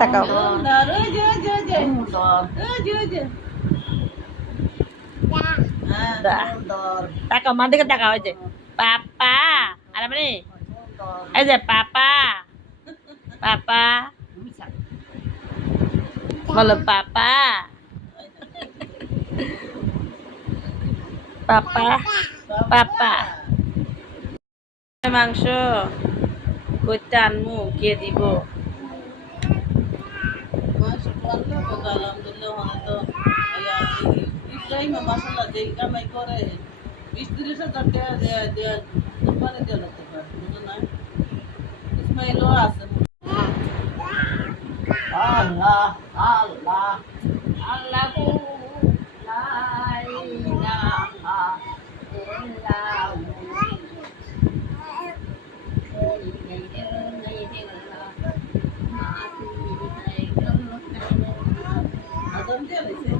তাকাও তাকাও মা দিকে তাকাও ওই যে পাপা আর মানে এই যে পাপা পাপা বলো পাপা পাপা পাপা মাংস করতে আনমু কে দিব মশলা যে কামাই করে 20-30 হাজার টাকা দেয়া দোকানে দেওয়া লাগতে পারে বুঝো না ইসমাইলও আছে আল্লাহ আল্লাহ আল্লাহ লা ইলাহা ইল্লাল্লাহ আদম দিয়ে